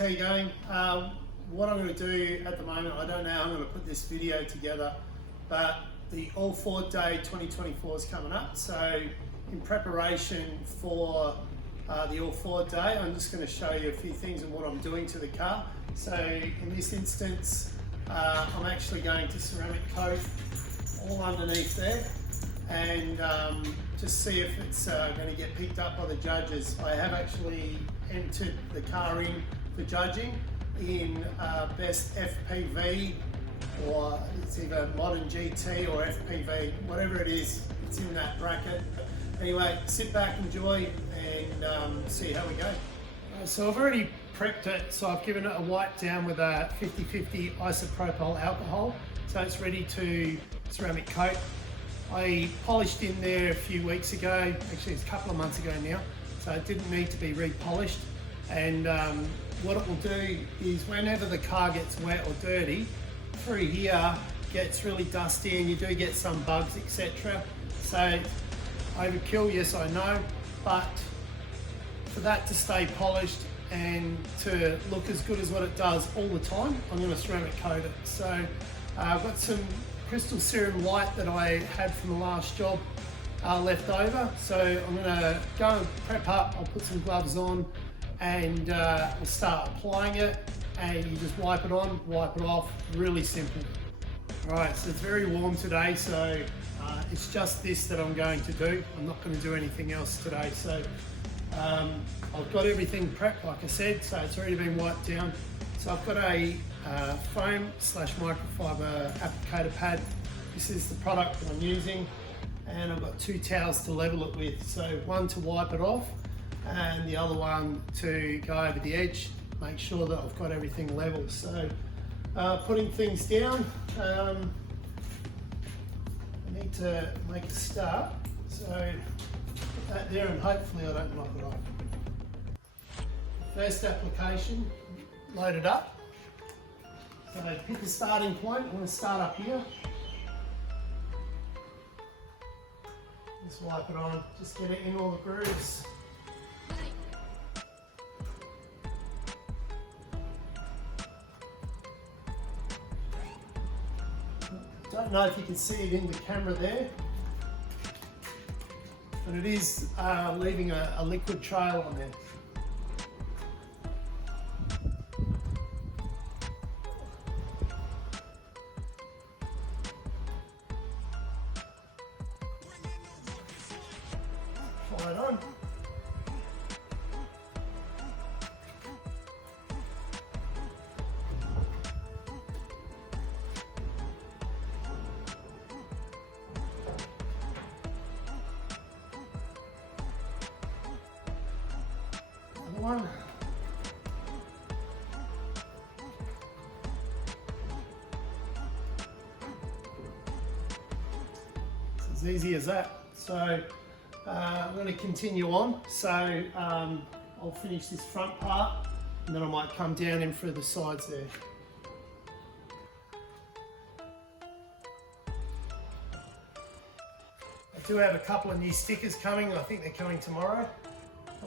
how you going? What I'm going to do at the moment, I don't know how I'm going to put this video together, but the All Ford Day 2024 is coming up. So in preparation for the All Ford Day, I'm just going to show you a few things and what I'm doing to the car. So in this instance, I'm actually going to ceramic coat all underneath there and just see if it's going to get picked up by the judges. I have actually entered the car in for judging in best FPV, or it's either modern GT or FPV, whatever it is, it's in that bracket. Anyway, sit back, enjoy, and see how we go. So I've already prepped it, so I've given it a wipe down with a 50/50 isopropyl alcohol, so it's ready to ceramic coat. I polished in there a few weeks ago, actually it's a couple of months ago now, so it didn't need to be repolished. And what it will do is whenever the car gets wet or dirty, through here gets really dusty and you do get some bugs, etc. So overkill, yes I know, but for that to stay polished and to look as good as what it does all the time, I'm going to ceramic coat it. So I've got some crystal serum white that I had from the last job left over, so I'm going to go and prep up. I'll put some gloves on and we'll start applying it, and you just wipe it on, wipe it off, really simple. Alright, so it's very warm today, so it's just this that I'm going to do. I'm not going to do anything else today. So I've got everything prepped, like I said, so it's already been wiped down. So I've got a foam / microfiber applicator pad. This is the product that I'm using, and I've got 2 towels to level it with. So one to wipe it off and the other one to go over the edge, make sure that I've got everything level. So putting things down, I need to make a start. So put that there and hopefully I don't knock it off. First application, load it up. So pick a starting point. I'm going to start up here. Just wipe it on, just get it in all the grooves. Don't know if you can see it in the camera there, but it is leaving a liquid trail on there. Apply it on. One. It's as easy as that. So I'm going to continue on. So I'll finish this front part and then I might come down in through the sides there. I do have a couple of new stickers coming. I think they're coming tomorrow.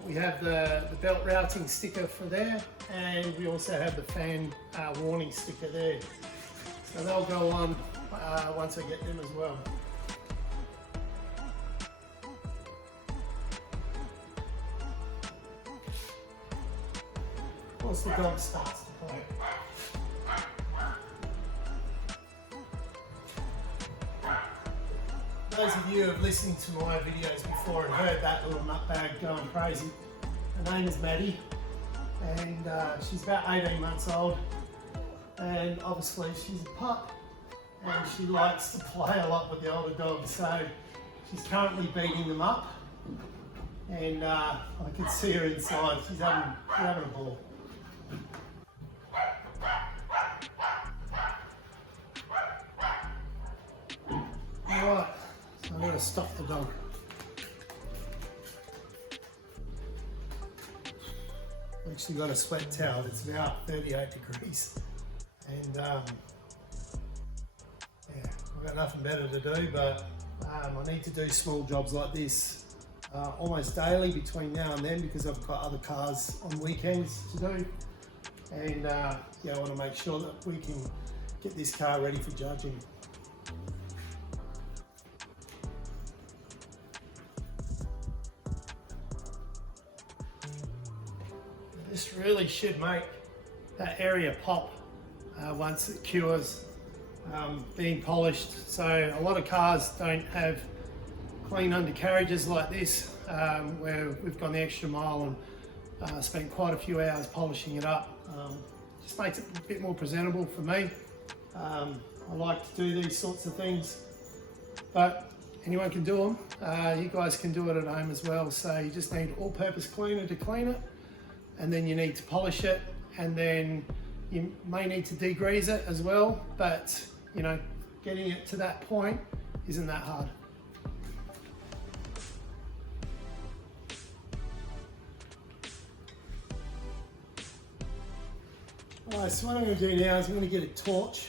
We have the belt routing sticker for there, and we also have the fan warning sticker there. So they'll go on once I get them as well. Once the dog starts to play. Those of you who have listened to my videos before and heard that little nutbag going crazy, her name is Maddie, and she's about 18 months old, and obviously she's a pup and she likes to play a lot with the older dogs, so she's currently beating them up, and I can see her inside. She's having a ball. Alright. I'm going to stop the dog. I've actually got a sweat towel. It's about 38 degrees, and yeah, I've got nothing better to do, but I need to do small jobs like this almost daily between now and then, because I've got other cars on weekends to do, and yeah, I want to make sure that we can get this car ready for judging. This really should make that area pop once it cures, being polished. So a lot of cars don't have clean undercarriages like this, where we've gone the extra mile and spent quite a few hours polishing it up. Just makes it a bit more presentable for me. I like to do these sorts of things, but anyone can do them. You guys can do it at home as well. So you just need all-purpose cleaner to clean it, and then you need to polish it, and then you may need to degrease it as well, but you know, getting it to that point isn't that hard. Alright, so what I'm going to do now is I'm going to get a torch,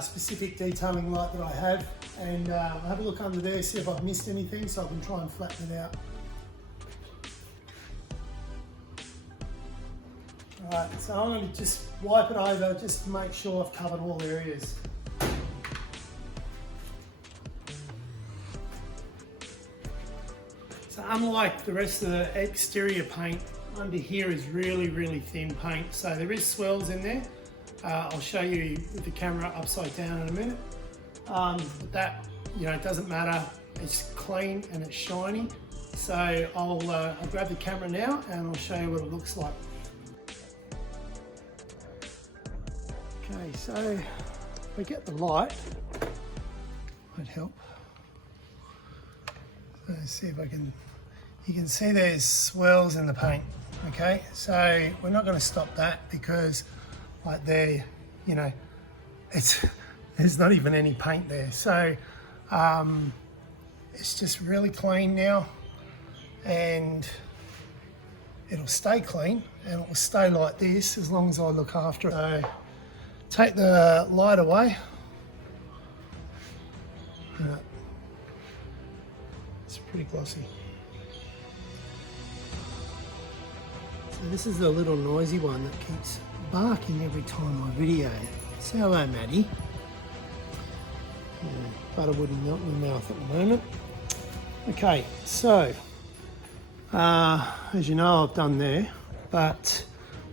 specific detailing light that I have, and have a look under there, see if I've missed anything so I can try and flatten it out. Alright, so I'm going to just wipe it over just to make sure I've covered all areas. So unlike the rest of the exterior paint, under here is really thin paint. So there is swirls in there. I'll show you with the camera upside down in a minute. But that, you know, it doesn't matter. It's clean and it's shiny. So I'll grab the camera now and I'll show you what it looks like. Okay, so if I get the light, might help. So let's see if I can, you can see there's swirls in the paint. Okay, so we're not going to stop that because like there, you know, there's not even any paint there. So it's just really clean now, and it'll stay clean and it will stay like this as long as I look after it. So take the light away. It's pretty glossy. So this is the little noisy one that keeps barking every time I video. Say hello, Maddie. Butterwood and melt in the mouth at the moment. Okay, so as you know, I've done there, but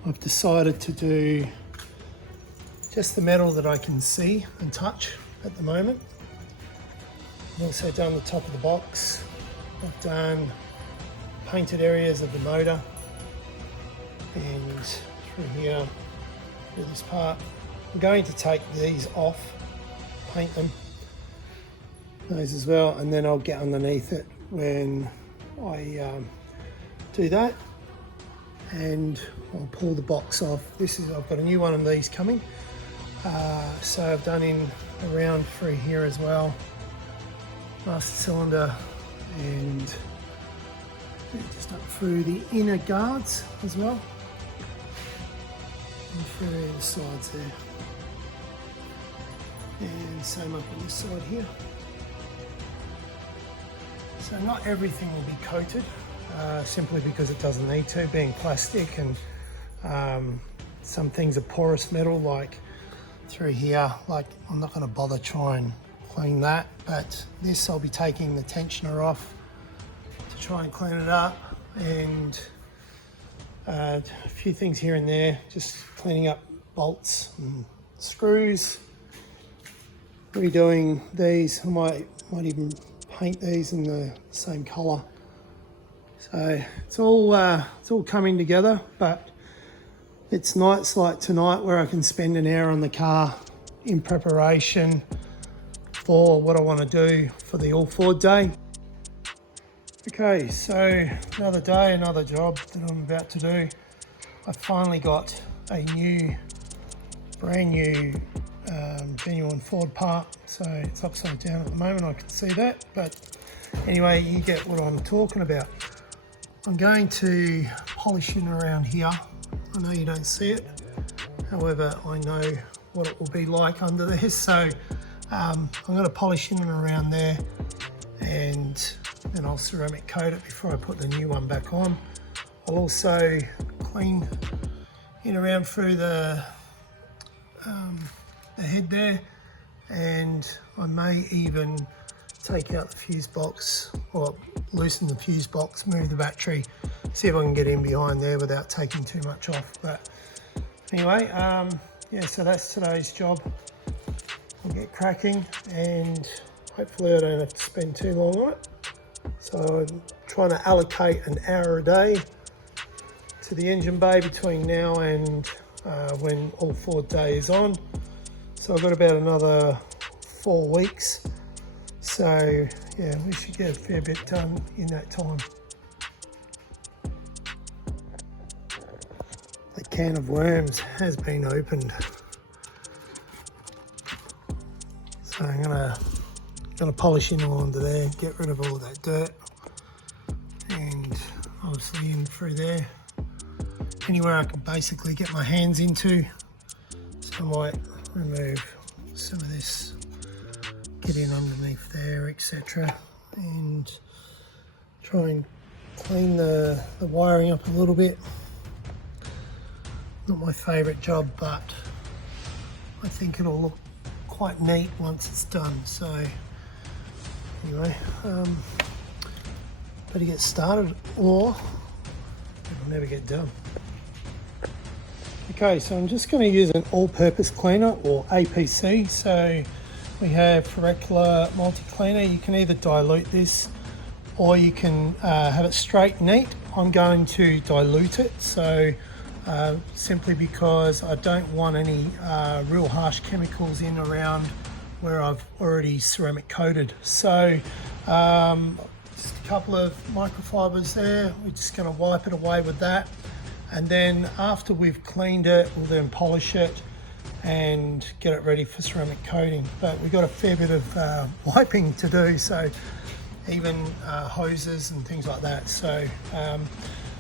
I've decided to do just the metal that I can see and touch at the moment. I've also done the top of the box. I've done painted areas of the motor, and through here, through this part. I'm going to take these off, paint them, those as well, and then I'll get underneath it when I do that, and I'll pull the box off. I've got a new one of these coming, so I've done in around through here as well, master cylinder, and just up through the inner guards as well, and through the sides there, and same up on this side here. So not everything will be coated, simply because it doesn't need to, being plastic, and some things are porous metal, like through here. Like, I'm not going to bother trying and clean that, but this I'll be taking the tensioner off to try and clean it up, and a few things here and there, just cleaning up bolts and screws, redoing these. I might even paint these in the same colour. So it's all coming together, but it's nights like tonight where I can spend an hour on the car in preparation for what I want to do for the All Ford Day. Okay, so another day, another job that I'm about to do. I finally got a brand new genuine Ford part, so it's upside down at the moment, I can see that, but anyway, you get what I'm talking about. I'm going to polish in around here. I know you don't see it, however I know what it will be like under this, so I'm going to polish in and around there, and then I'll ceramic coat it before I put the new one back on. I'll also clean in around through the head there, and I may even take out the fuse box, or loosen the fuse box, move the battery, see if I can get in behind there without taking too much off. But anyway, yeah, so that's today's job. I'll get cracking, and hopefully I don't have to spend too long on it. So I'm trying to allocate an hour a day to the engine bay between now and when all 4 days on. So I've got about another 4 weeks. So yeah, we should get a fair bit done in that time. The can of worms has been opened. So I'm gonna polish in all under there, get rid of all of that dirt, and obviously in through there. Anywhere I can basically get my hands into. So I might remove some of this, get in underneath there, etc. And try and clean the wiring up a little bit. Not my favourite job, but I think it'll look quite neat once it's done. So anyway, better get started or it'll never get done. Okay, so I'm just going to use an all-purpose cleaner, or APC. So we have Headlight multi-cleaner. You can either dilute this or you can have it straight neat. I'm going to dilute it, so simply because I don't want any real harsh chemicals in around where I've already ceramic coated. So just a couple of microfibers there. We're just going to wipe it away with that, and then after we've cleaned it, we'll then polish it and get it ready for ceramic coating. But we've got a fair bit of wiping to do, so even hoses and things like that. So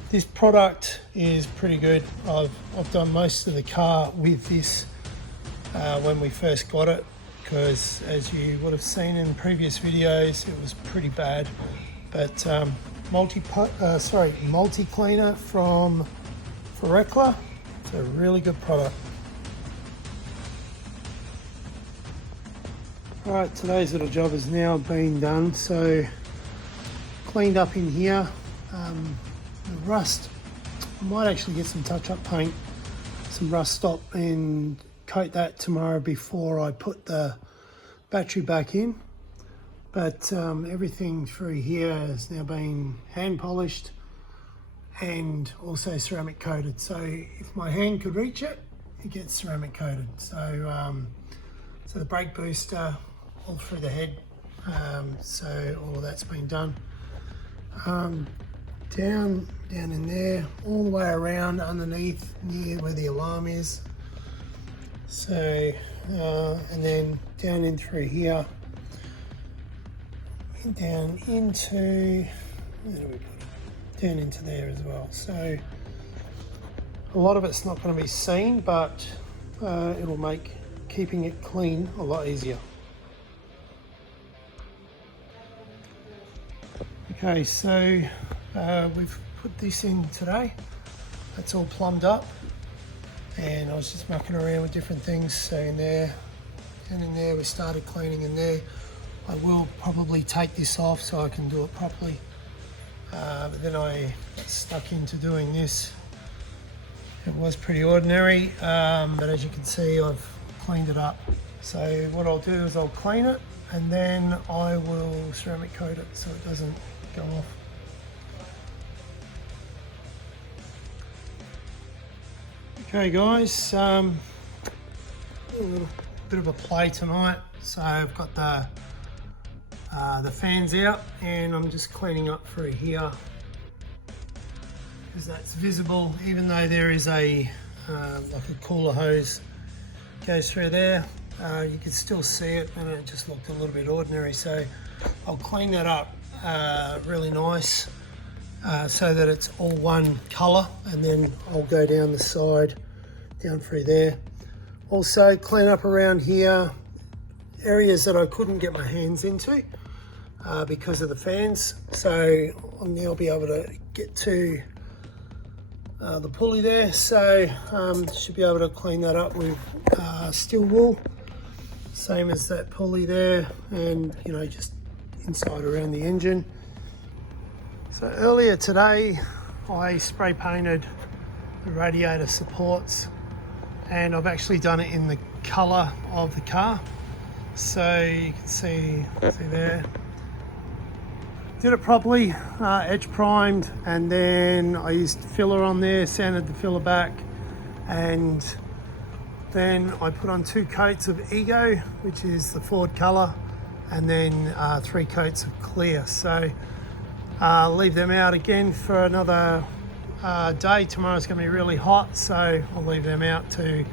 this product is pretty good. I've done most of the car with this when we first got it, because as you would have seen in previous videos, it was pretty bad. But multi-cleaner from Headlight, it's a really good product. Alright, today's little job has now been done. So cleaned up in here. The rust, I might actually get some touch-up paint, some rust stop, and coat that tomorrow before I put the battery back in. But everything through here has now been hand polished and also ceramic coated. So if my hand could reach it, it gets ceramic coated. So so the brake booster all through the head, so all of that's been done. Down in there, all the way around underneath near where the alarm is. So and then down in through here, and down into, where do we put it? Down into there as well. So a lot of it's not going to be seen, but it'll make keeping it clean a lot easier. Okay, so we've put this in today. That's all plumbed up, and I was just mucking around with different things. So in there and in there, we started cleaning in there. I will probably take this off so I can do it properly, but then I got stuck into doing this. It was pretty ordinary, but as you can see, I've cleaned it up. So what I'll do is I'll clean it, and then I will ceramic coat it so it doesn't go off. Okay guys, a little bit of a play tonight. So I've got the fans out, and I'm just cleaning up through here because that's visible, even though there is a like a cooler hose goes through there. You can still see it, and it just looked a little bit ordinary. So I'll clean that up really nice so that it's all one colour, and then I'll go down the side, down through there. Also clean up around here, areas that I couldn't get my hands into because of the fans. So I'll now be able to get to the pulley there, so should be able to clean that up with steel wool, same as that pulley there, and you know, just inside around the engine. So earlier today I spray painted the radiator supports, and I've actually done it in the colour of the car, so you can see there. Did it properly, edge primed, and then I used filler on there, sanded the filler back, and then I put on 2 coats of Ego, which is the Ford colour, and then 3 coats of clear. So leave them out again for another day. Tomorrow's going to be really hot, so I'll leave them out to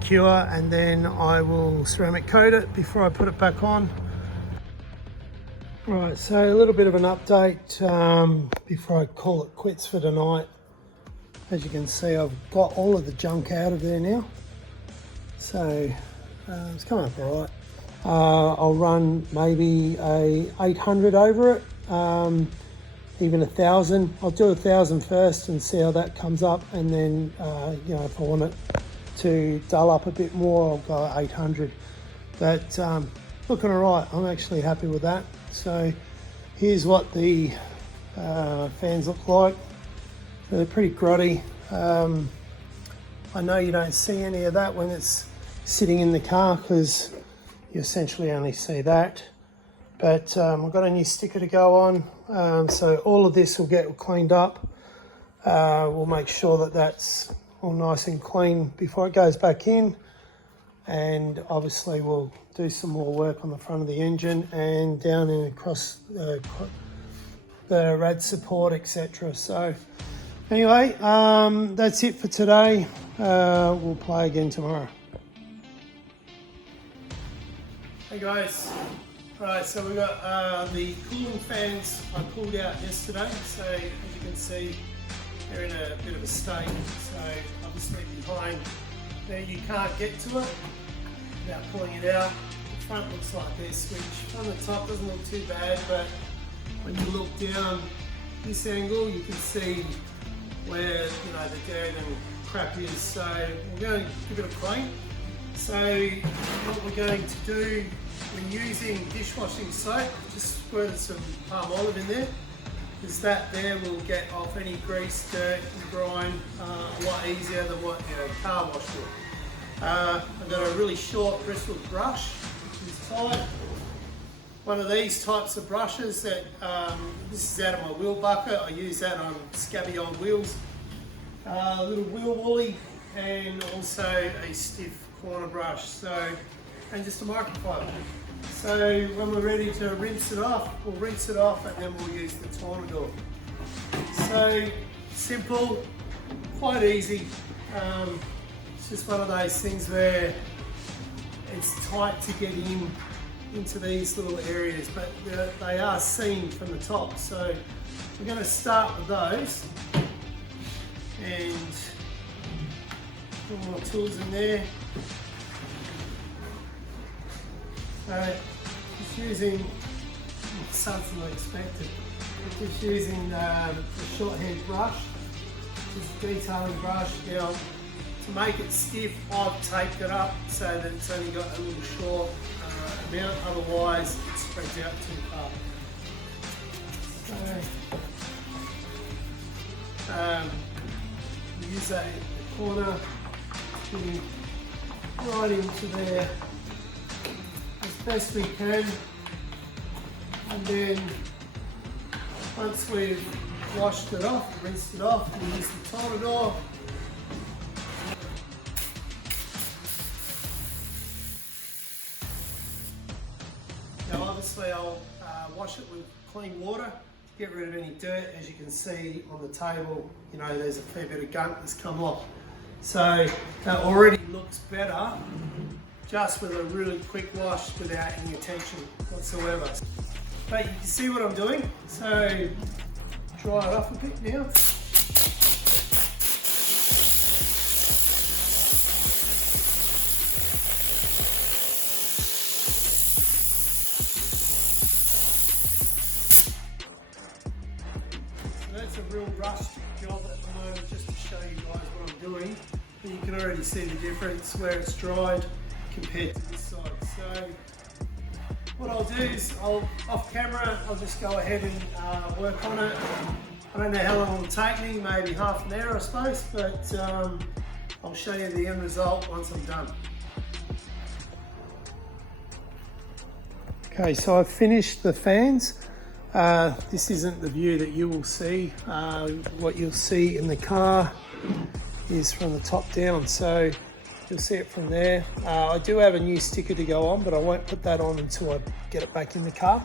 cure, and then I will ceramic coat it before I put it back on. Right, so a little bit of an update before I call it quits for tonight. As you can see, I've got all of the junk out of there now, so it's coming up all right. I'll run maybe a 800 over it, even 1,000. I'll do 1,000 first and see how that comes up, and then you know, if I want it to dull up a bit more, I'll go at 800. But looking all right. I'm actually happy with that. So here's what the fans look like. They're pretty grotty. I know you don't see any of that when it's sitting in the car, because you essentially only see that. But I've got a new sticker to go on, so all of this will get cleaned up. We'll make sure that that's all nice and clean before it goes back in, and obviously we'll do some more work on the front of the engine and down and across the rad support, etc. So anyway, that's it for today. We'll play again tomorrow. Hey guys, right, so we've got the cooling fans I pulled out yesterday. So as you can see, they're in a bit of a state. So obviously behind there you can't get to it without pulling it out. The front looks like this, which from the top doesn't look too bad, but when you look down this angle, you can see where, you know, the dirt and crap is. So we're going to give it a clean. So what we're going to do, we're using dishwashing soap, just squirted some palm olive in there, because that there will get off any grease, dirt and grime a lot easier than what, you know, car wash would. I've got a really short bristled brush, which is tight. One of these types of brushes that, this is out of my wheel bucket. I use that on scabby old wheels. A little wheel woolly, and also a stiff corner brush, so, and just a microfiber. So when we're ready to rinse it off, we'll rinse it off, and then we'll use the Tornador. So simple, quite easy. It's just one of those things where it's tight to get into these little areas, but they are seamed from the top. So we're going to start with those, and put more tools in there. So just using something unexpected. We're just using the shorthand brush, just a detailing brush. Now, to make it stiff, I've taped it up so that it's only got a little short amount, otherwise it spreads out too far. So use that in the corner, getting right into there as best we can, and then once we've washed it off, rinsed it off, we'll use the Tornador. Now obviously I'll wash it with clean water to get rid of any dirt. As you can see on the table, you know, there's a fair bit of gunk that's come off. So that already looks better just with a really quick wash without any attention whatsoever. But you can see what I'm doing, so dry it off a bit now. So that's a real rust job at the moment just to show you guys what I'm doing. But you can already see the difference where it's dried compared to this side. So what I'll do is off camera, I'll just go ahead and work on it. I don't know how long it'll take me, maybe half an hour I suppose, but I'll show you the end result once I'm done. Okay, so I've finished the fans. This isn't the view that you will see. What you'll see in the car is from the top down, so you'll see it from there. I do have a new sticker to go on, but I won't put that on until I get it back in the car.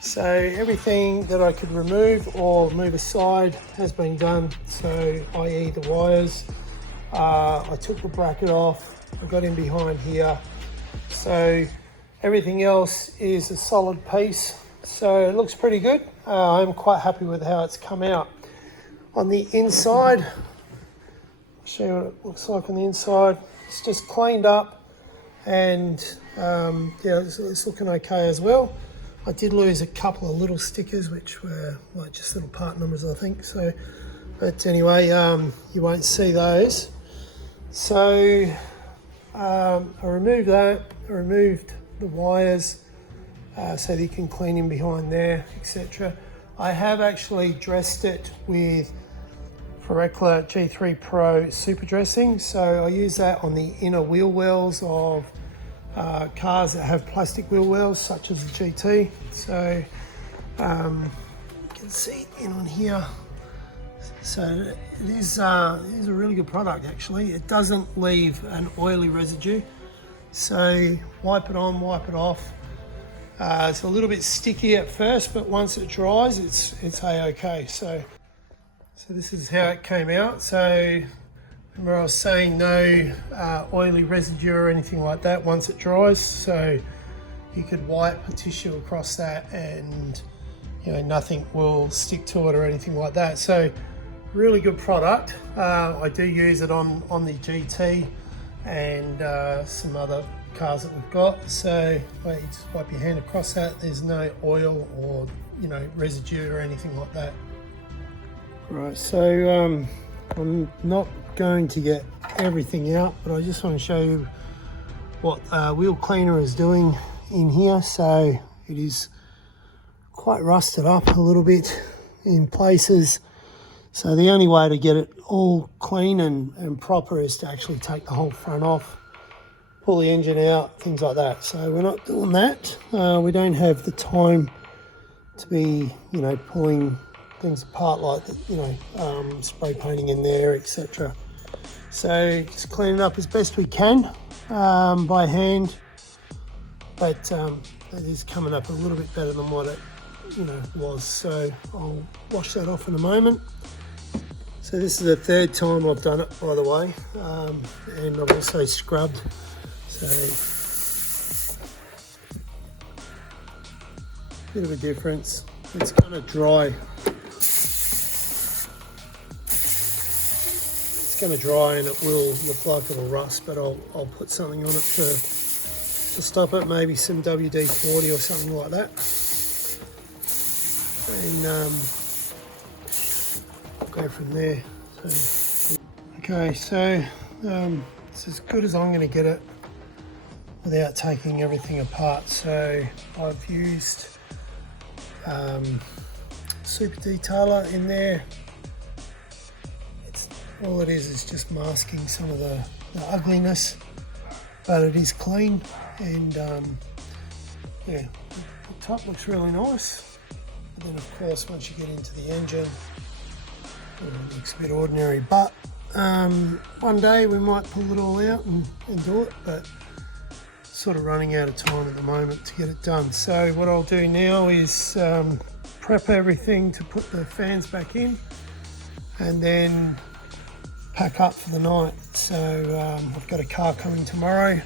So everything that I could remove or move aside has been done, so i.e. the wires. I took the bracket off, I got in behind here, so everything else is a solid piece. So it looks pretty good. I'm quite happy with how it's come out. On the inside, I'll show you what it looks like on the inside. It's just cleaned up and yeah, it's looking okay as well. I did lose a couple of little stickers which were like just little part numbers I think. So, but anyway, you won't see those. So I removed that, I removed the wires so that you can clean in behind there, etc. I have actually dressed it with Headlight G3 Pro super dressing, so I use that on the inner wheel wells of cars that have plastic wheel wells such as the GT. So you can see in on here. So it is a really good product actually. It doesn't leave an oily residue. So wipe it on, wipe it off. It's a little bit sticky at first, but once it dries, it's a-okay. So this is how it came out. So remember I was saying no oily residue or anything like that once it dries. So you could wipe a tissue across that and nothing will stick to it or anything like that. So really good product. I do use it on the GT and some other cars that we've got. So you just wipe your hand across that. There's no oil or residue or anything like that. Right, so I'm not going to get everything out, but I just want to show you what wheel cleaner is doing in here. So it is quite rusted up a little bit in places. So the only way to get it all clean and proper is to actually take the whole front off, pull the engine out, things like that. So we're not doing that. We don't have the time to be, pulling things apart like that, spray painting in there, etc. So just clean it up as best we can by hand, but it is coming up a little bit better than what it was. So I'll wash that off in a moment. So this is the third time I've done it, by the way, and I've also scrubbed. So bit of a difference. It's kind of dry. It's going to dry and it will look like it'll rust, but I'll put something on it to stop it. Maybe some WD-40 or something like that. And go from there. So, okay, so it's as good as I'm going to get it without taking everything apart. So I've used super detailer in there. All it is just masking some of the ugliness, but it is clean, and yeah, the top looks really nice. And then of course once you get into the engine, it looks a bit ordinary, but one day we might pull it all out and do it, but sort of running out of time at the moment to get it done. So what I'll do now is prep everything to put the fans back in and then pack up for the night. So I've got a car coming tomorrow,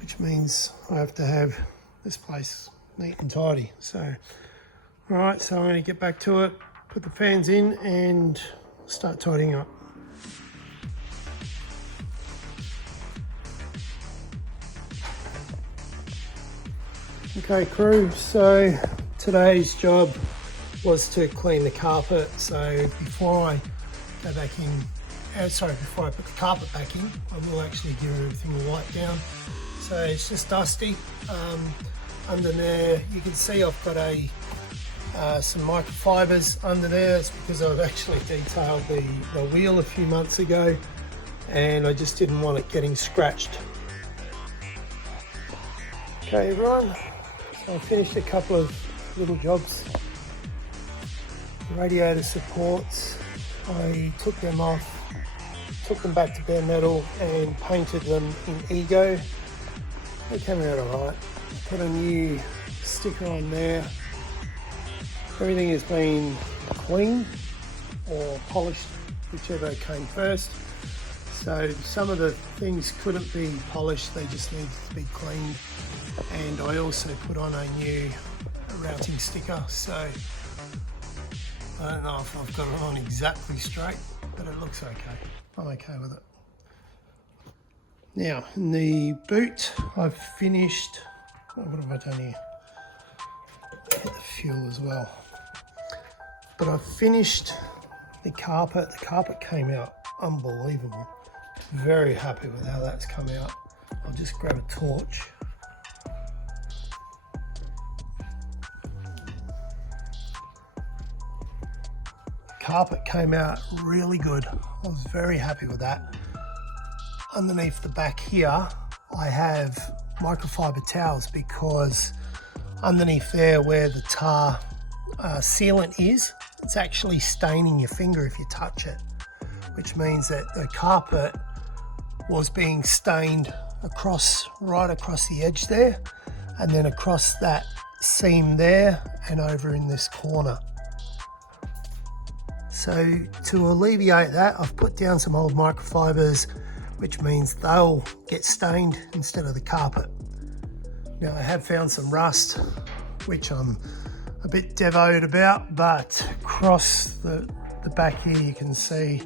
which means I have to have this place neat and tidy. So all right, so I'm going to get back to it, put the fans in and start tidying up. Okay crew, so today's job was to clean the carpet. So before I go back in, before I put the carpet back in, I will actually give everything a wipe down. So it's just dusty. Under there, you can see I've got some microfibers under there. It's because I've actually detailed the wheel a few months ago, and I just didn't want it getting scratched. Okay everyone, so I finished a couple of little jobs. Radiator supports, I took them off, took them back to bare metal and painted them in Ego. They came out alright. Put a new sticker on there. Everything has been cleaned or polished, whichever came first. So some of the things couldn't be polished, they just needed to be cleaned. And I also put on a new routing sticker, so I don't know if I've got it on exactly straight, but it looks okay. I'm okay with it. Now, in the boot, I've finished, what have I done here? Hit the fuel as well. But I've finished the carpet. The carpet came out unbelievable. Very happy with how that's come out. I'll just grab a torch. Carpet came out really good. I was very happy with that. Underneath the back here, I have microfiber towels because underneath there where the tar sealant is, it's actually staining your finger if you touch it, which means that the carpet was being stained right across the edge there, and then across that seam there and over in this corner. So to alleviate that, I've put down some old microfibers, which means they'll get stained instead of the carpet. Now I have found some rust, which I'm a bit devoted about, but across the back here you can see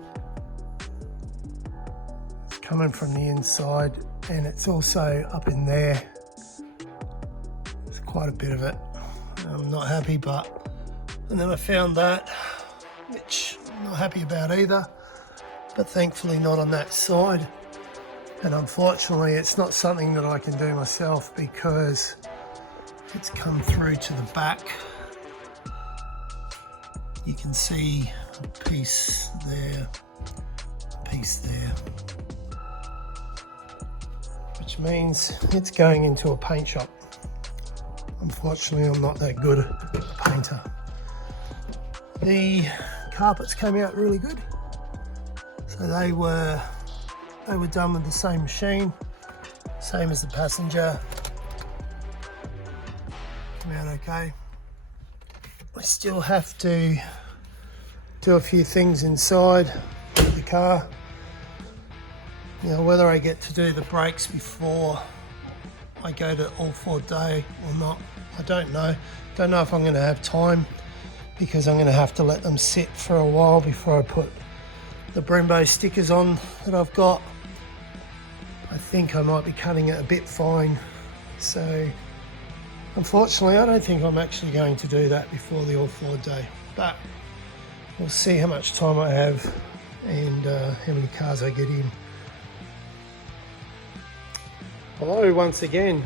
it's coming from the inside, and it's also up in there. There's quite a bit of it. I'm not happy, and then I found that, which I'm not happy about either, but thankfully not on that side. And unfortunately it's not something that I can do myself because it's come through to the back. You can see a piece there, which means it's going into a paint shop. Unfortunately, I'm not that good a painter. The carpets came out really good. So they were done with the same machine, same as the passenger. Came out okay. I still have to do a few things inside the car. You know, whether I get to do the brakes before I go to all 4 day or not, I don't know. Don't know if I'm going to have time, because I'm going to have to let them sit for a while before I put the Brembo stickers on that I've got. I think I might be cutting it a bit fine, so unfortunately I don't think I'm actually going to do that before the all 4 day, but we'll see how much time I have and how many cars I get in. Hello once again.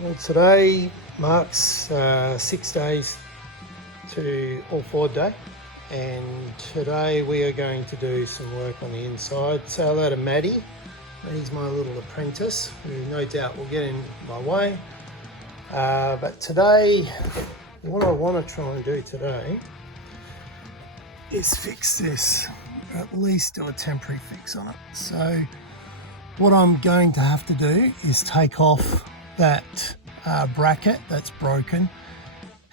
Well, today marks 6 days to all 4 day, and today we are going to do some work on the inside. Say hello to Maddie. Maddie's my little apprentice who no doubt will get in my way. But today, what I want to try and do today is fix this, or at least do a temporary fix on it. So what I'm going to have to do is take off that bracket that's broken,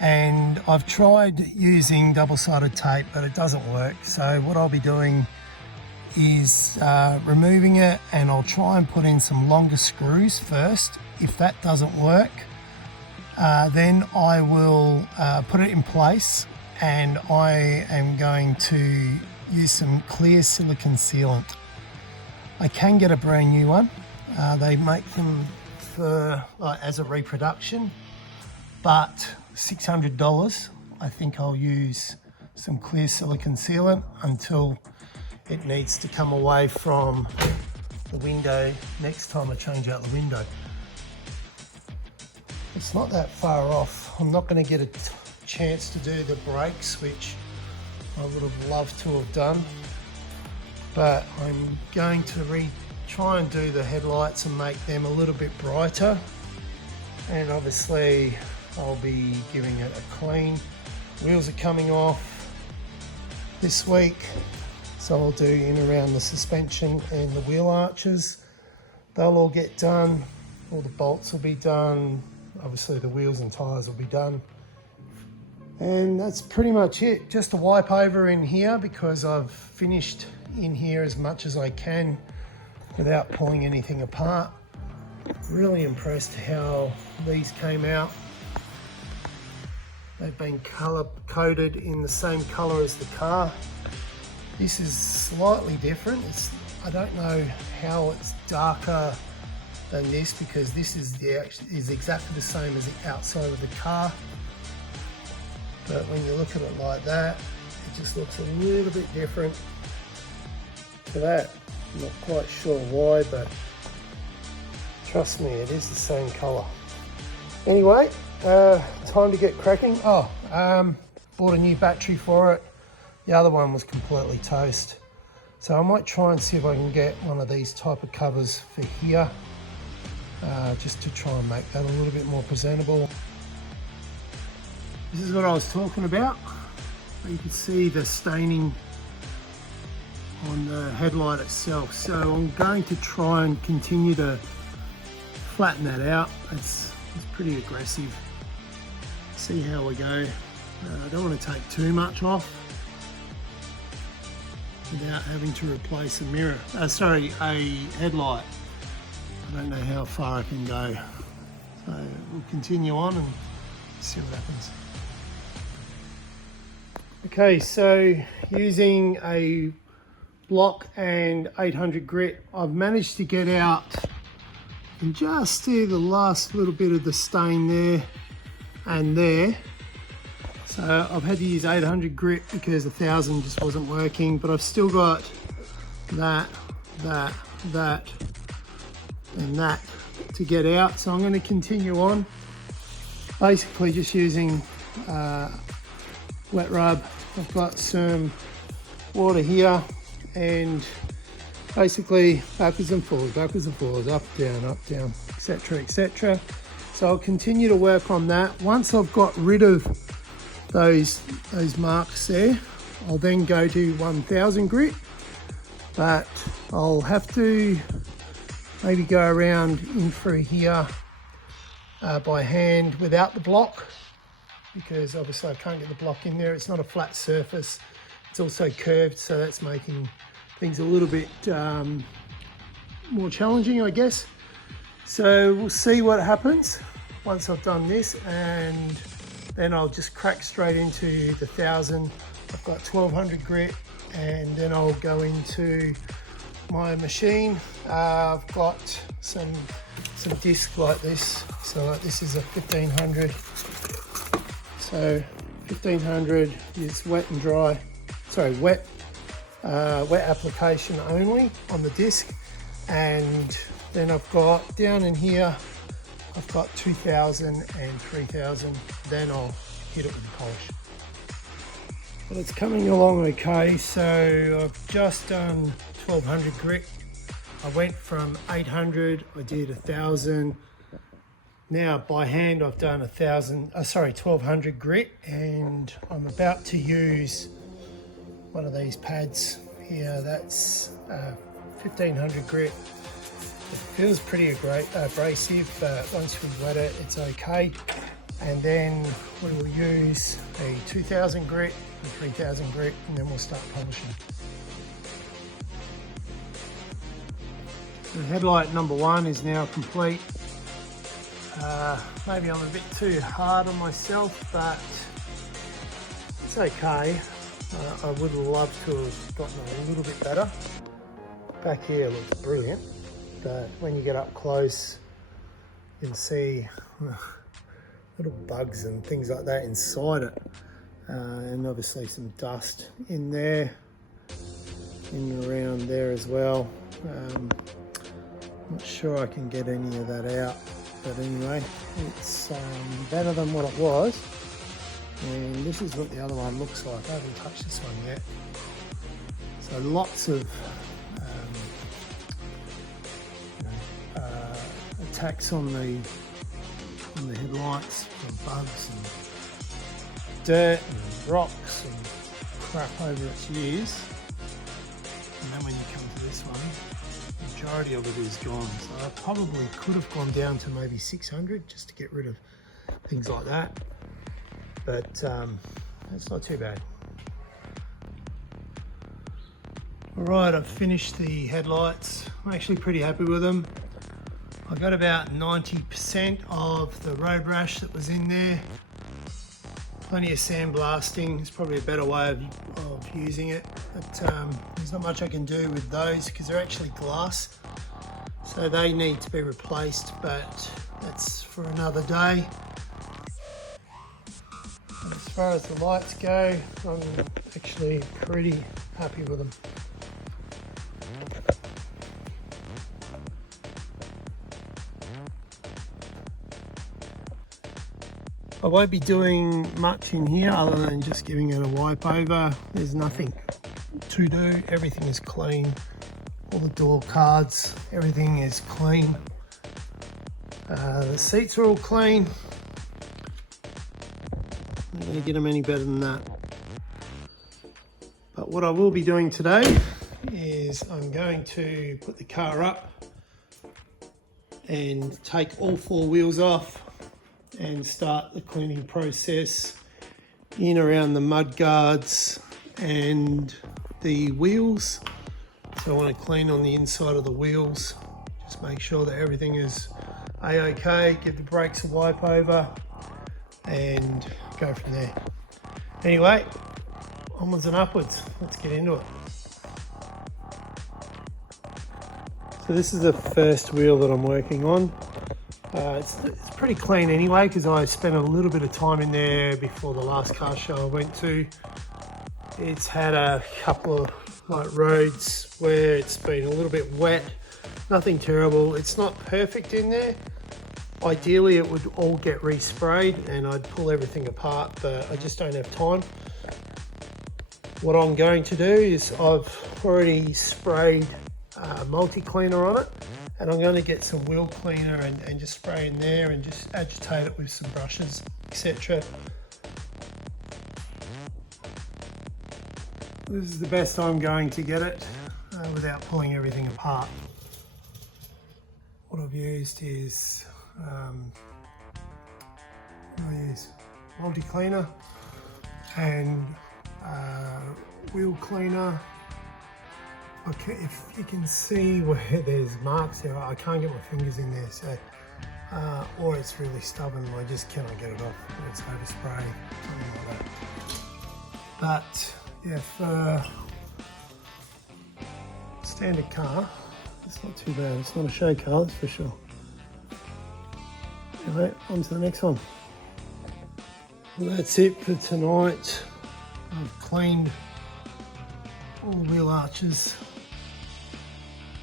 and I've tried using double-sided tape, but it doesn't work. So what I'll be doing is removing it, and I'll try and put in some longer screws first. If that doesn't work, then I will put it in place, and I am going to use some clear silicone sealant. I can get a brand new one. They make them for as a reproduction, but $600 I think I'll use some clear silicone sealant until it needs to come away from the window next time I change out the window. It's not that far off. I'm not going to get a chance to do the brakes, which I would have loved to have done, but I'm going to try and do the headlights and make them a little bit brighter, and obviously I'll be giving it a clean. Wheels are coming off this week, so I'll do in around the suspension and the wheel arches. They'll all get done, all the bolts will be done, obviously the wheels and tyres will be done. And that's pretty much it. Just a wipe over in here because I've finished in here as much as I can without pulling anything apart. Really impressed how these came out. They've been color coded in the same color as the car. This is slightly different. I don't know how it's darker than this because this is exactly the same as the outside of the car. But when you look at it like that, it just looks a little bit different to that. I'm not quite sure why, but trust me, it is the same color. Anyway, time to get cracking. Bought a new battery for it. The other one was completely toast. So I might try and see if I can get one of these type of covers for here, just to try and make that a little bit more presentable. This is what I was talking about. You can see the staining on the headlight itself. So I'm going to try and continue to flatten that out. It's pretty aggressive. See how we go. I don't want to take too much off without having to replace a mirror. A headlight. I don't know how far I can go. So we'll continue on and see what happens. Okay, so using a block and 800 grit, I've managed to get out and just see the last little bit of the stain there and there. So I've had to use 800 grit because 1000 just wasn't working, but I've still got that, and that to get out. So I'm going to continue on, basically just using wet rub. I've got some water here and basically backwards and forwards, up, down, etc, etc. So I'll continue to work on that. Once I've got rid of those marks there, I'll then go to 1000 grit, but I'll have to maybe go around in through here by hand without the block, because obviously I can't get the block in there. It's not a flat surface, it's also curved, so that's making things a little bit more challenging, I guess. So we'll see what happens once I've done this, and then I'll just crack straight into the 1000. I've got 1200 grit, and then I'll go into my machine. I've got some disc like this. So like this is a 1500. So 1500 is wet and dry. Sorry, wet application only on the disc, and then I've got down in here, I've got 2000 and 3000. Then I'll hit it with the polish. But it's coming along okay. So I've just done 1200 grit. I went from 800, I did 1000. Now by hand I've done 1200 grit, and I'm about to use one of these pads here. That's 1500 grit. It feels pretty abrasive, but once we wet it, it's okay. And then we will use a 2000 grit and 3000 grit, and then we'll start polishing. So headlight number 1 is now complete. Maybe I'm a bit too hard on myself, but it's okay. I would love to have gotten a little bit better. Back here looks brilliant, but when you get up close, you can see little bugs and things like that inside it. and obviously some dust in there, in and around there as well. Not sure I can get any of that out, but anyway, it's better than what it was. And this is what the other one looks like. I haven't touched this one yet. So lots of attacks on the headlights from bugs and dirt and rocks and crap over its years. And then when you come to this one, the majority of it is gone. So I probably could have gone down to maybe 600 just to get rid of things like that. But it's not too bad. Alright, I've finished the headlights. I'm actually pretty happy with them. I got about 90% of the road rash that was in there. Plenty of sandblasting. It's probably a better way of using it. But there's not much I can do with those because they're actually glass. So they need to be replaced, but that's for another day. And as far as the lights go, I'm actually pretty happy with them. I won't be doing much in here other than just giving it a wipe over. There's nothing to do, everything is clean. All the door cards, everything is clean. The seats are all clean. I'm not going to get them any better than that. But what I will be doing today is I'm going to put the car up and take all four wheels off and start the cleaning process in around the mud guards and the wheels. So I want to clean on the inside of the wheels, just make sure that everything is a-okay, give the brakes a wipe over and go from there. Anyway, onwards and upwards, let's get into it. So this is the first wheel that I'm working on. It's pretty clean anyway because I spent a little bit of time in there before the last car show I went to. It's had a couple of roads where it's been a little bit wet, nothing terrible. It's not perfect in there. Ideally it would all get resprayed and I'd pull everything apart, but I just don't have time. What I'm going to do is I've already sprayed multi-cleaner on it, and I'm going to get some wheel cleaner and just spray in there and just agitate it with some brushes, etc. This is the best I'm going to get it without pulling everything apart. What I've used is multi-cleaner and wheel cleaner. Okay, if you can see where there's marks there, I can't get my fingers in there, so or it's really stubborn, I just cannot get it off. It's overspray, something like that. But yeah, for standard car, it's not too bad. It's not a show car, that's for sure. Anyway, on to the next one. Well, that's it for tonight. I've cleaned all the wheel arches.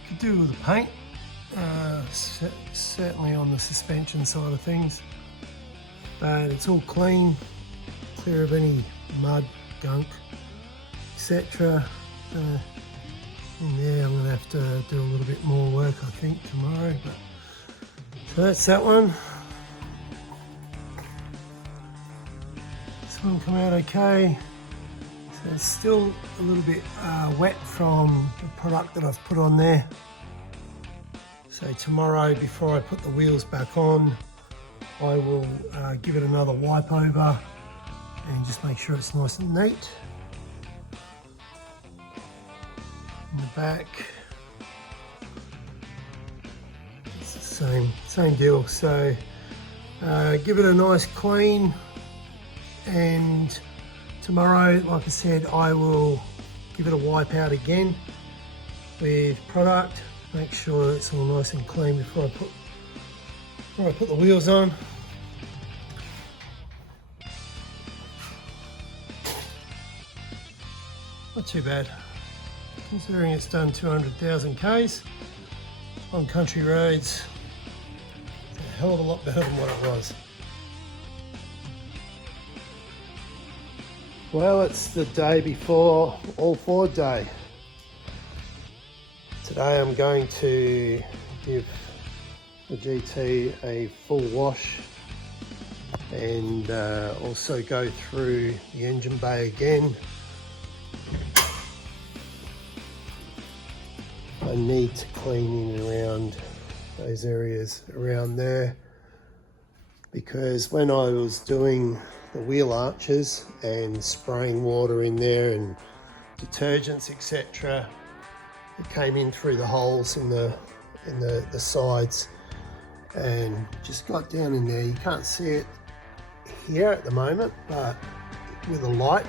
Could do with the paint, certainly on the suspension side of things, but it's all clean, clear of any mud, gunk, etc. In there I'm going to have to do a little bit more work I think tomorrow, but so that's that one. This one come out okay. So it's still a little bit wet from the product that I've put on there. So tomorrow, before I put the wheels back on, I will give it another wipe over and just make sure it's nice and neat. In the back, it's the same deal. So give it a nice clean, and tomorrow, like I said, I will give it a wipe out again with product, make sure it's all nice and clean before I put the wheels on. Not too bad, considering it's done 200,000 Ks on country roads. It's a hell of a lot better than what it was. Well, it's the day before All Forward Day. Today I'm going to give the GT a full wash and also go through the engine bay again. I need to clean in around those areas around there, because when I was doing the wheel arches and spraying water in there and detergents, etc., it came in through the holes in the sides and just got down in there. You can't see it here at the moment, but with a light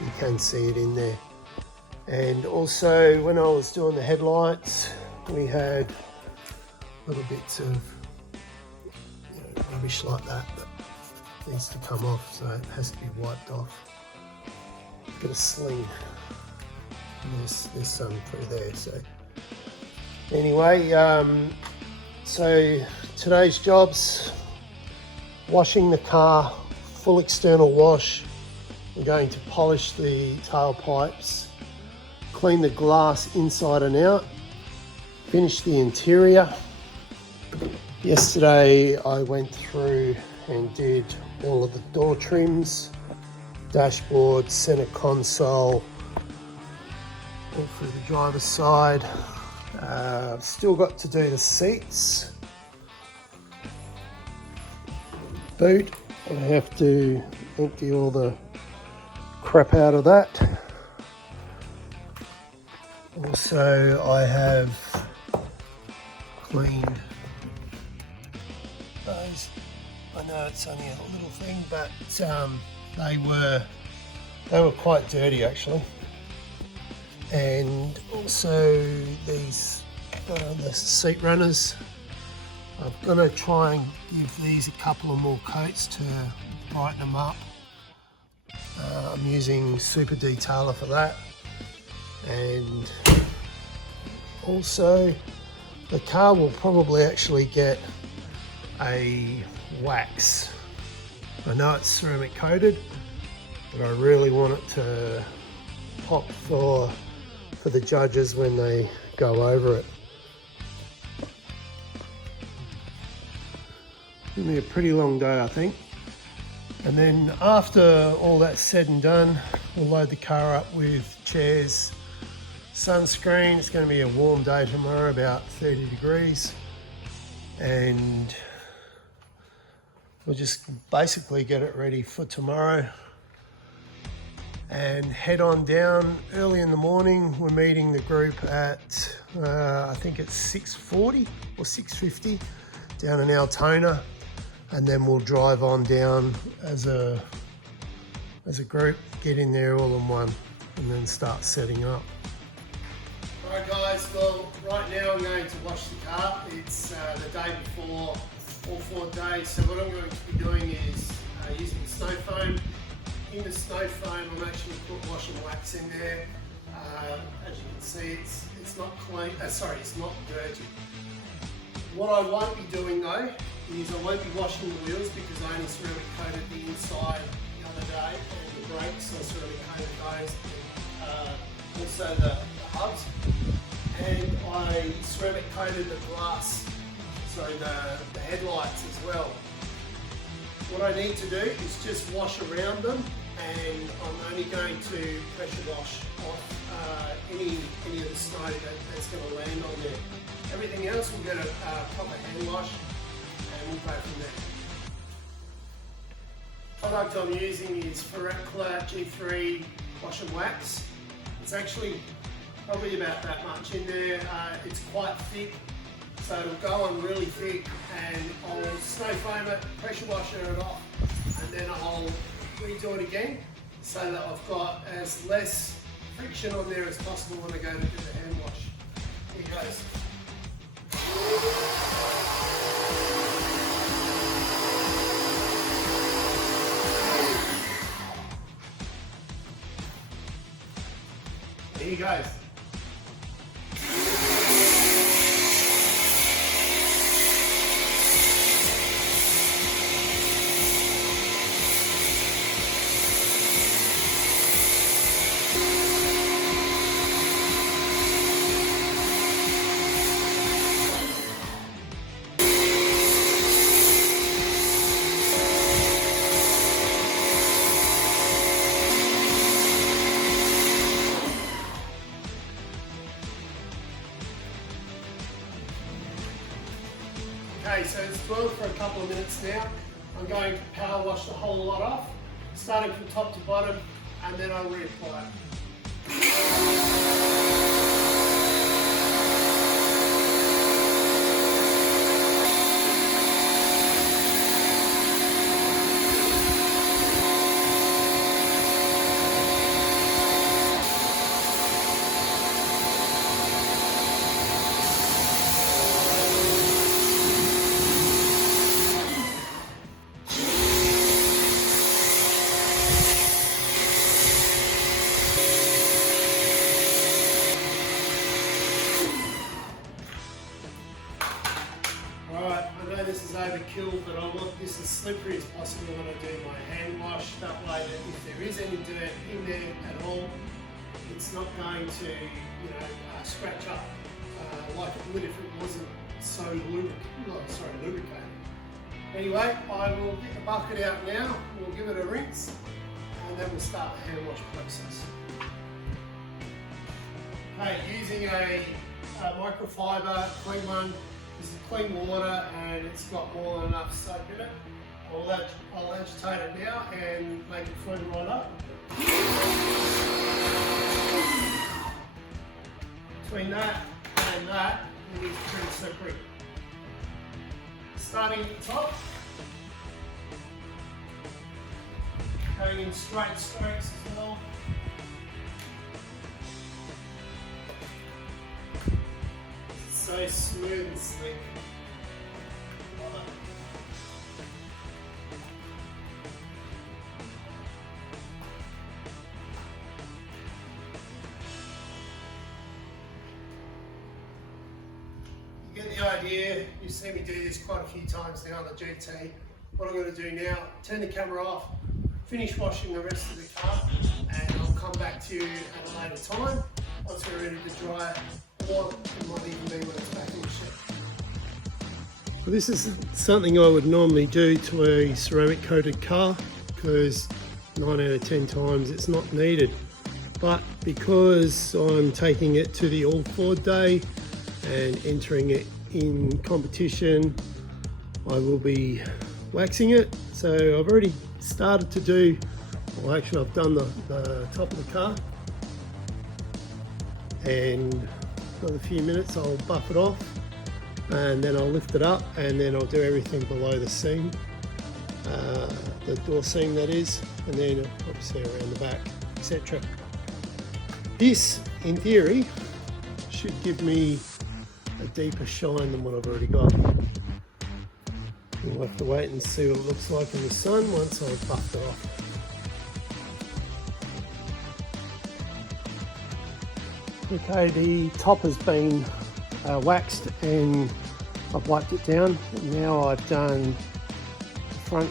you can see it in there. And also when I was doing the headlights, we had little bits of rubbish like that needs to come off, so it has to be wiped off. Got a sling. There's some through there. So anyway, so today's job's washing the car, full external wash. We're going to polish the tailpipes, clean the glass inside and out, finish the interior. Yesterday I went through and did all of the door trims, dashboard, center console, all through the driver's side. Still got to do the seats. Boot, I have to empty all the crap out of that. Also, I have cleaned those. I know it's only a little thing, but they were quite dirty actually. And also these the seat runners, I'm gonna try and give these a couple of more coats to brighten them up. I'm using Super Detailer for that. And also the car will probably actually get a wax. I know it's ceramic coated, but I really want it to pop for the judges when they go over it. It'll be a pretty long day, I think. And then after all that's said and done, we'll load the car up with chairs, sunscreen. It's going to be a warm day tomorrow, about 30 degrees. And we'll just basically get it ready for tomorrow and head on down early in the morning. We're meeting the group at I think it's 6:40 or 6:50 down in Altona, and then we'll drive on down as a group, get in there all in one, and then start setting up. Alright guys, well right now I'm going to wash the car. It's the day before All Forward Day, so what I'm going to be doing is using snow foam. In the snow foam I'm actually put wash and wax in there. As you can see, it's not clean, it's not dirty. What I won't be doing though is I won't be washing the wheels, because I only ceramic coated the inside the other day, and the brakes I ceramic coated those, and also the hubs, and I ceramic coated the glass, so the headlights as well. What I need to do is just wash around them, and I'm only going to pressure wash off any of the snow that's going to land on there. Everything else will get a proper hand wash, and we'll go from there. The product I'm using is Headlight G3 Wash and Wax. It's actually probably about that much in there. It's quite thick, so it'll go on really thick, and I'll snow foam it, pressure wash it off, and then I'll redo it again so that I've got as less friction on there as possible when I go to do the hand wash. Here goes. Here goes. Okay, so it's boiled for a couple of minutes now. I'm going to power wash the whole lot off, starting from top to bottom, and then I'll reapply it. Alright, I know this is overkill, but I want this as slippery as possible when I do my hand wash. That way that if there is any dirt in there at all, it's not going to, scratch up like it would if it wasn't so lubricated. Anyway, I will get the bucket out now, we'll give it a rinse, and then we'll start the hand wash process. Okay, using a microfiber clean one. This is clean water and it's got more than enough soap in it. I'll agitate it now and make it float right up. Between that and that, it is pretty slippery. Starting at the top, going in straight strokes as well. So smooth and slick. Love it. You get the idea. You've seen me do this quite a few times now on the GT. What I'm going to do now, turn the camera off, finish washing the rest of the car, and I'll come back to you at a later time once we're ready to dry it. Or it might even be when it's back in the shed. Well, this is something I would normally do to a ceramic coated car because 9 out of 10 times it's not needed. But because I'm taking it to the All Ford Day and entering it in competition, I will be waxing it. So I've already started to do, well actually I've done the top of the car, and another few minutes I'll buff it off and then I'll lift it up and then I'll do everything below the seam, the door seam that is, and then obviously around the back, etc. This in theory should give me a deeper shine than what I've already got. We'll have to wait and see what it looks like in the sun once I've buffed it off. Okay, the top has been waxed and I've wiped it down. Now I've done the front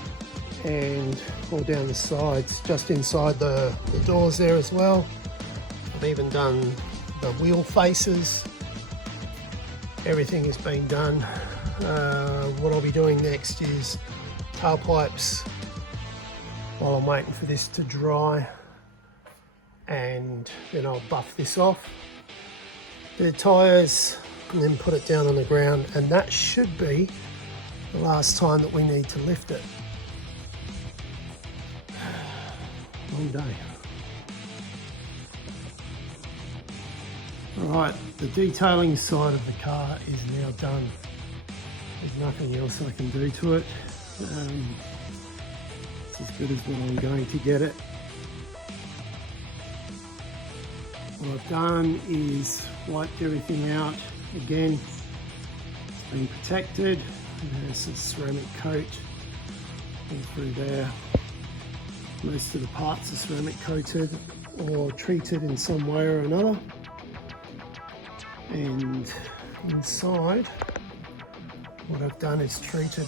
and all down the sides, just inside the doors there as well. I've even done the wheel faces. Everything has been done. What I'll be doing next is tailpipes while I'm waiting for this to dry, and then I'll buff this off. The tyres, and then put it down on the ground, and that should be the last time that we need to lift it. Long day. Alright, the detailing side of the car is now done. There's nothing else I can do to it. It's as good as what I'm going to get it. What I've done is wiped everything out. Again, it's been protected. There's a ceramic coat all through there. Most of the parts are ceramic coated. or treated in some way or another. And inside, what I've done is treated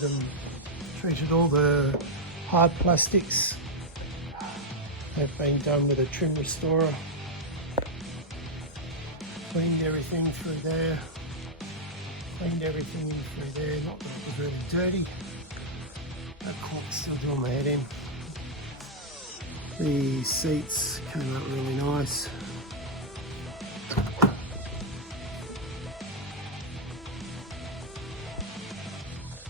all the hard plastics. They've been done with a trim restorer. Cleaned everything through there. Cleaned everything in through there. Not that it was really dirty. That clock's still doing my head in. The seats came out really nice.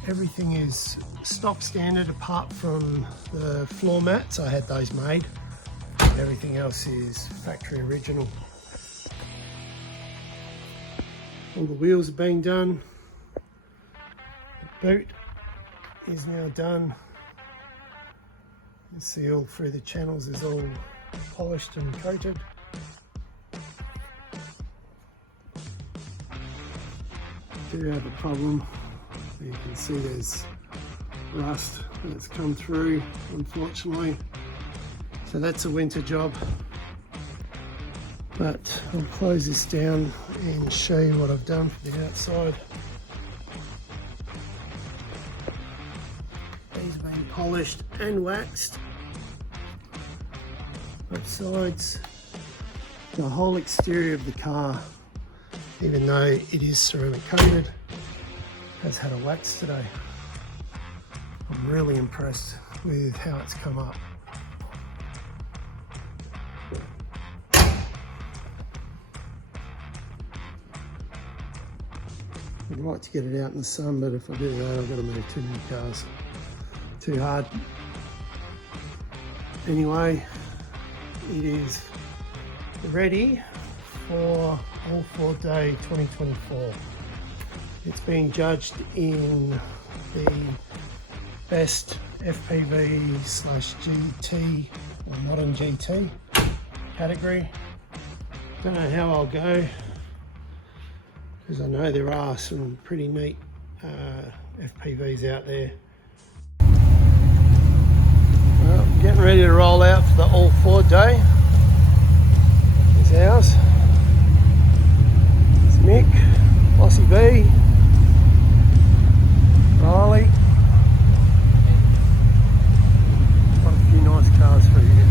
Everything is stock standard apart from the floor mats. I had those made. Everything else is factory original. All the wheels are being done. The boot is now done. You see all through the channels is all polished and coated. I do have a problem. You can see there's rust that's come through, unfortunately. So that's a winter job. But I'll close this down and show you what I've done for the outside. These have been polished and waxed. Both sides. The whole exterior of the car, even though it is ceramic coated, has had a wax today. I'm really impressed with how it's come up. I'd like to get it out in the sun, but if I do that, I've got to move too many cars. Too hard. Anyway, it is ready for All 4 Day 2024. It's being judged in the best FPV/GT or modern GT category. Don't know how I'll go, because I know there are some pretty neat FPVs out there. Well, getting ready to roll out for the All 4 Day. Here's ours. It's Mick, Bossy B, Riley. Got a few nice cars for you.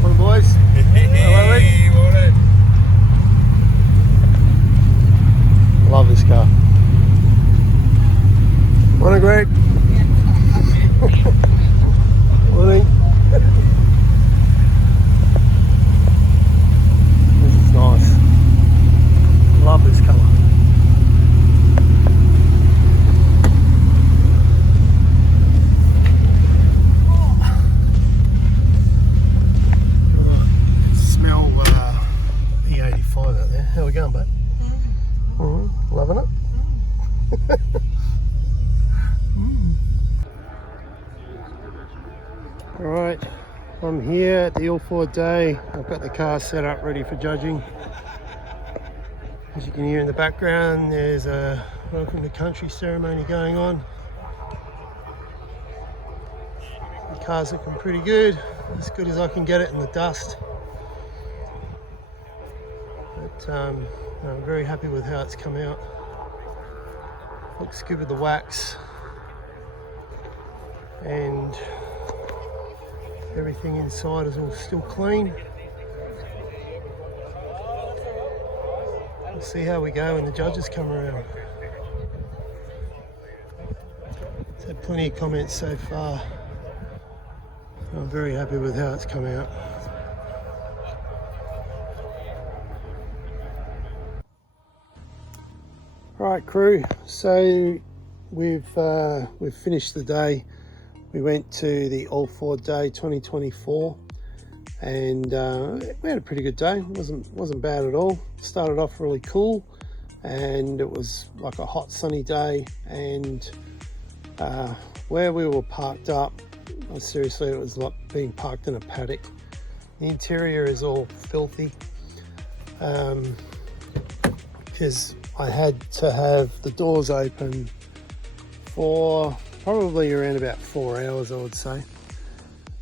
Morning, boys. Hey, morning. Love this car. Morning, Greg. Morning. This is nice. Love this colour. Smell E85 out there. How we going, bud? Loving it? Alright, I'm here at the All 4 Day. I've got the car set up ready for judging. As you can hear in the background, there's a welcome to country ceremony going on. The car's looking pretty good, as good as I can get it in the dust. But I'm very happy with how it's come out. Looks good with the wax, and everything inside is all still clean. We'll see how we go when the judges come around. I've had plenty of comments so far. I'm very happy with how it's come out. Right, crew, so we've finished the day. We went to the All 4 Day 2024, and we had a pretty good day. It wasn't bad at all. Started off really cool, and it was like a hot sunny day, and where we were parked up, seriously, it was like being parked in a paddock. The interior is all filthy, because I had to have the doors open for probably around about 4 hours, I would say.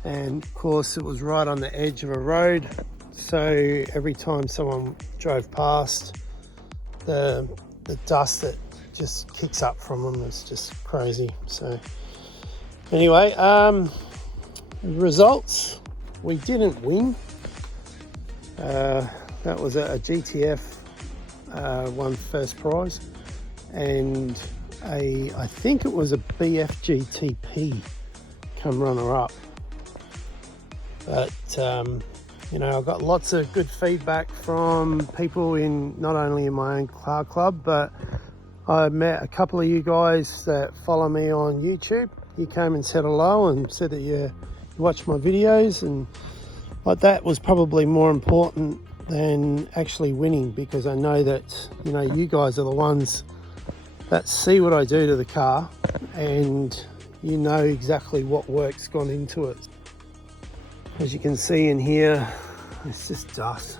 and of course it was right on the edge of a road, so every time someone drove past, the dust that just kicks up from them is just crazy. So anyway, results, we didn't win. That was a GTF won first prize, and I think it was a BFGTP come runner up. But you know, I got lots of good feedback from people in not only in my own car club, but I met a couple of you guys that follow me on YouTube. You came and said hello and said that you watch my videos, and like that was probably more important than actually winning, because I know that, you know, you guys are the ones that see what I do to the car, and you know exactly what work's gone into it. As you can see in here, it's just dust.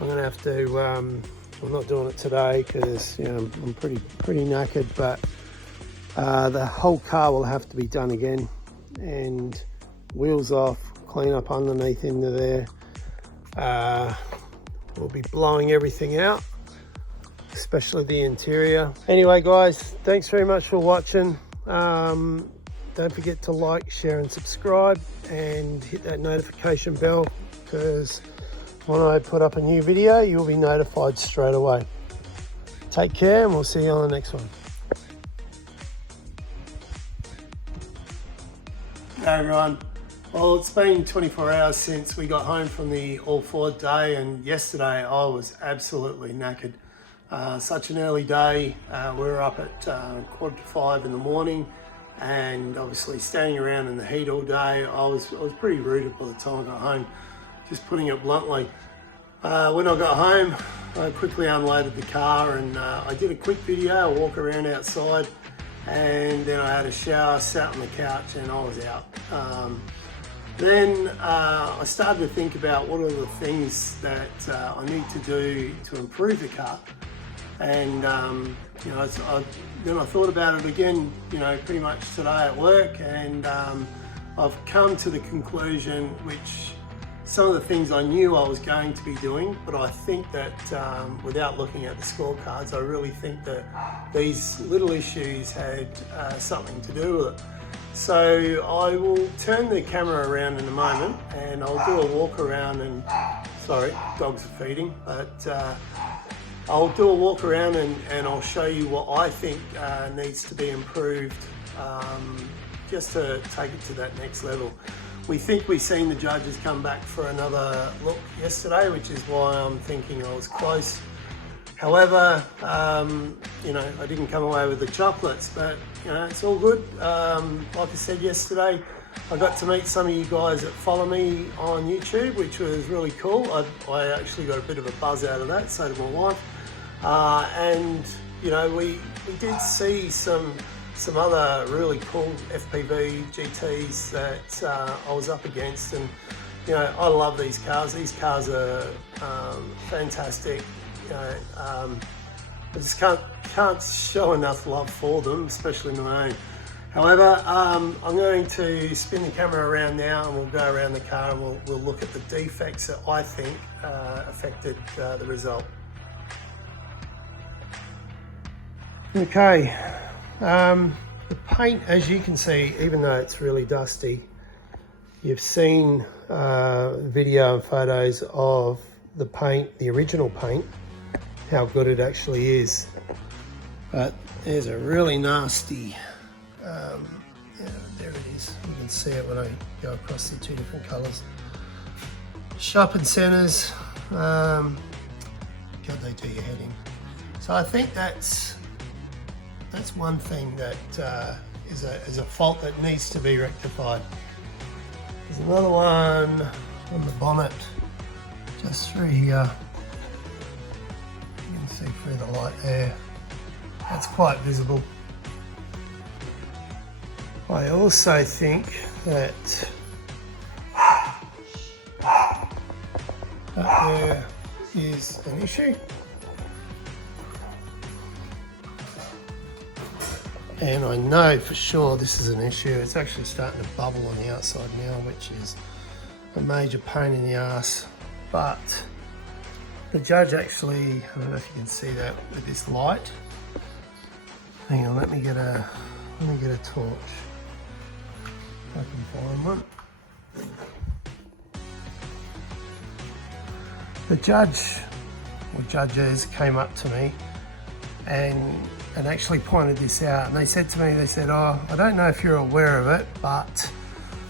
I'm gonna have to, I'm not doing it today because, you know, I'm pretty knackered, but the whole car will have to be done again, and wheels off, clean up underneath into there. We'll be blowing everything out, especially the interior. Anyway guys, thanks very much for watching. Don't forget to like, share and subscribe, and hit that notification bell, because when I put up a new video you'll be notified straight away. Take care, and we'll see you on the next one. Hey everyone. Well, it's been 24 hours since we got home from the all-Ford day, and yesterday I was absolutely knackered. Such an early day. We were up at 4:45 in the morning, and obviously standing around in the heat all day, I was pretty rooted by the time I got home, just putting it bluntly. When I got home, I quickly unloaded the car, and I did a quick video, a walk around outside, and then I had a shower, sat on the couch, and I was out. Then I started to think about what are the things that I need to do to improve the car, and you know, then I thought about it again, you know, pretty much today at work, and I've come to the conclusion, which some of the things I knew I was going to be doing, but I think that without looking at the scorecards, I really think that these little issues had something to do with it. So I will turn the camera around in a moment, and I'll do a walk around, and sorry, dogs are feeding, but I'll do a walk around and I'll show you what I think needs to be improved, just to take it to that next level. We think we've seen the judges come back for another look yesterday, which is why I'm thinking I was close. However, you know, I didn't come away with the chocolates, but you know, it's all good. Like I said yesterday, I got to meet some of you guys that follow me on YouTube, which was really cool. I actually got a bit of a buzz out of that, so did my wife. And you know, we did see some other really cool FPV GTs that I was up against, and you know, I love these cars. These cars are fantastic. You know, I just can't show enough love for them, especially my own. However, I'm going to spin the camera around now, and we'll go around the car, and we'll look at the defects that I think affected the result. Okay, the paint, as you can see, even though it's really dusty, you've seen video and photos of the paint, the original paint, how good it actually is. But there's a really nasty, yeah, there it is. You can see it when I go across the two different colours. Sharpened centres, God, they do your head in. So I think that's one thing that is a fault that needs to be rectified. There's another one on the bonnet, just through here. You can see through the light there. That's quite visible. I also think that there is an issue. And I know for sure this is an issue. It's actually starting to bubble on the outside now, which is a major pain in the ass. But the judge actually, I don't know if you can see that with this light. Hang on, let me get a torch. If I can find one. The judge or judges came up to me and actually pointed this out, and they said to me, oh, I don't know if you're aware of it, but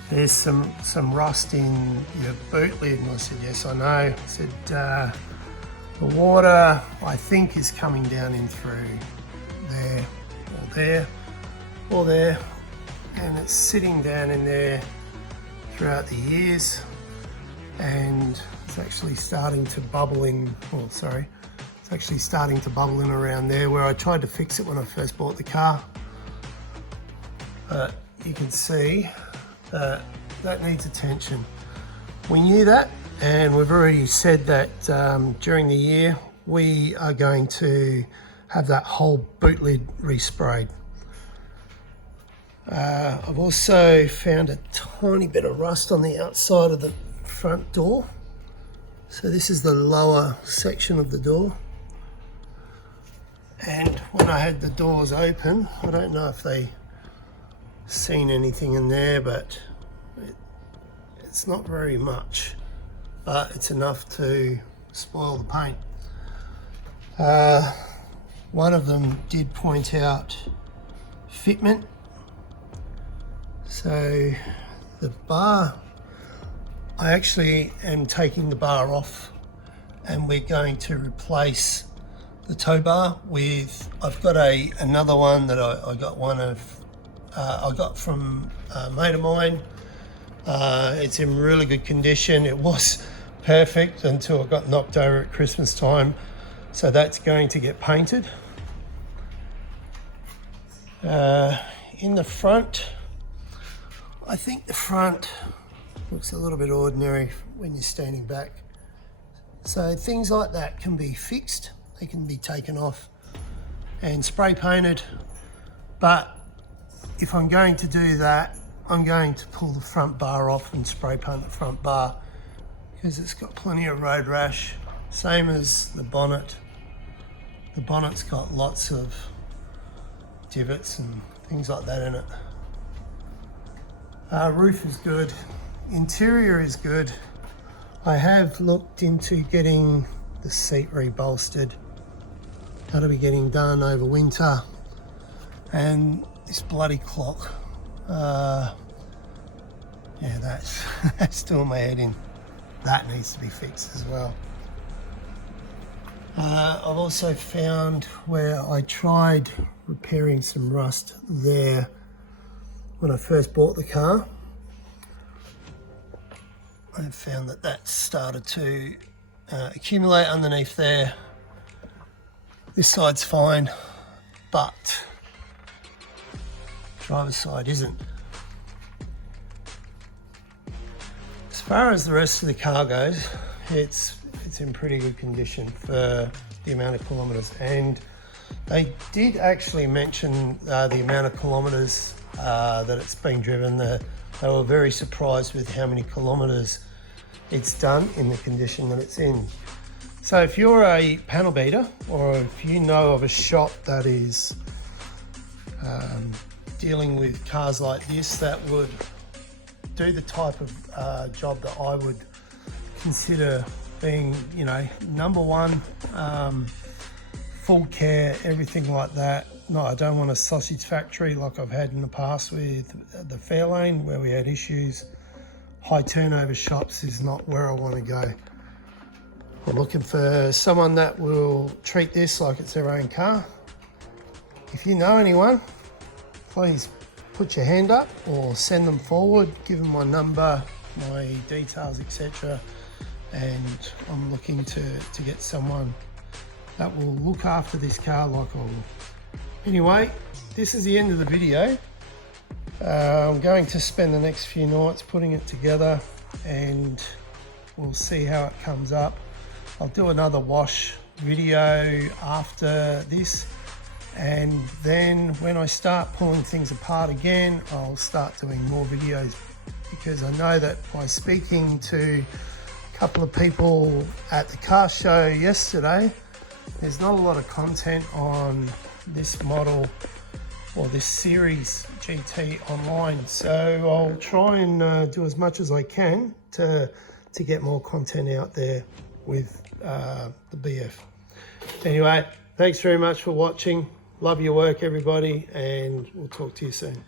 there's some rust in your boot lid. And I said, yes, I know. I said, the water, I think, is coming down in through there, or there, or there, and it's sitting down in there throughout the years, and it's actually starting to bubble in, it's actually starting to bubble in around there where I tried to fix it when I first bought the car. But you can see that needs attention. We knew that, and we've already said that during the year we are going to have that whole boot lid resprayed. I've also found a tiny bit of rust on the outside of the front door. So this is the lower section of the door. And when I had the doors open, I don't know if they seen anything in there, but it's not very much, but it's enough to spoil the paint. One of them did point out fitment. So the bar, I actually am taking the bar off, and we're going to replace the tow bar with, I've got another one that I got from a mate of mine. It's in really good condition. It was perfect until it got knocked over at Christmas time. So that's going to get painted. In the front, I think the front looks a little bit ordinary when you're standing back. So things like that can be fixed. They can be taken off and spray painted. But if I'm going to do that, I'm going to pull the front bar off and spray paint the front bar, because it's got plenty of road rash. Same as the bonnet. The bonnet's got lots of divots and things like that in it. Roof is good. Interior is good. I have looked into getting the seat rebolstered. That'll be getting done over winter. And this bloody clock, yeah, that's doing my head in. That needs to be fixed as well. I've also found where I tried repairing some rust there when I first bought the car. I found that started to accumulate underneath there. This side's fine, but driver's side isn't. As far as the rest of the car goes, it's in pretty good condition for the amount of kilometres, and they did actually mention the amount of kilometres that it's been driven. They were very surprised with how many kilometres it's done in the condition that it's in. So if you're a panel beater, or if you know of a shop that is dealing with cars like this, that would do the type of job that I would consider being, you know, number one, full care, everything like that. No, I don't want a sausage factory like I've had in the past with the Fairlane, where we had issues. High turnover shops is not where I want to go. I'm looking for someone that will treat this like it's their own car. If you know anyone, please put your hand up or send them forward, give them my number, my details, etc. And I'm looking to get someone that will look after this car like I will. Anyway, this is the end of the video. I'm going to spend the next few nights putting it together, and we'll see how it comes up. I'll do another wash video after this, And then when I start pulling things apart again, I'll start doing more videos, because I know that by speaking to a couple of people at the car show yesterday, there's not a lot of content on this model or this series GT online. So I'll try and do as much as I can to get more content out there with the BF. Anyway, thanks very much for watching. Love your work, everybody, and we'll talk to you soon.